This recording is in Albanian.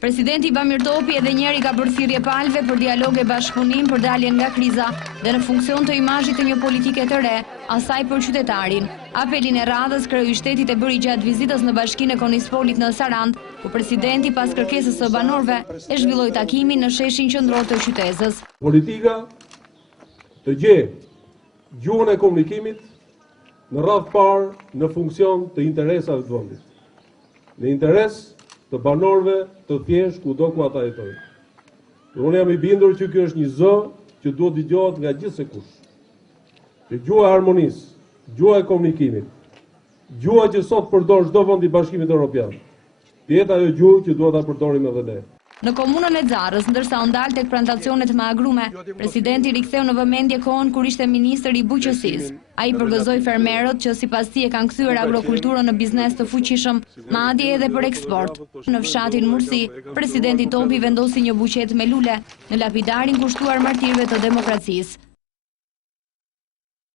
Presidenti Bamir Topi edhe njeri ka përthirrje palëve për dialog e bashkëpunim për daljen nga kriza dhe në funksion të imazhit të një politike të re, asaj për qytetarin. Apelin e radhës Kryeushtetit e bëri gjatë vizitës në Bashkinë e Konispolit në Sarand, ku presidenti pas kërkesës së banorëve e zhvilloi takimin në sheshin qendror të qytetës. Politika të gjejë gjuhën e komunikimit në radhë parë në funksion të interesave të vendit. Në interes të banorëve të thjesht kudo ku ata jetojnë. Unë jam i bindur që ky është një zë që duhet dëgohet nga gjithsekush. Që gjuha e harmonisë, gjuha e komunikimit, gjuha që sot përdor çdo vend i Bashkimit Evropian, të jetë ajo gjuhë që duhet ta përdorim edhe ne. Në komunën e Xarrës, ndërsa u ndal tek plantacionet me agrume, presidenti riktheu në vëmendje kohën kur ishte ministër i bujqësisë. Ai përgëzoi fermerët që sipas tij e kanë kthyer agrokulturën në biznes të fuqishëm, madje edhe për eksport. Në fshatin Mursi, presidenti Topi vendosi një buqet me lule në lapidarin kushtuar martirëve të demokracisë.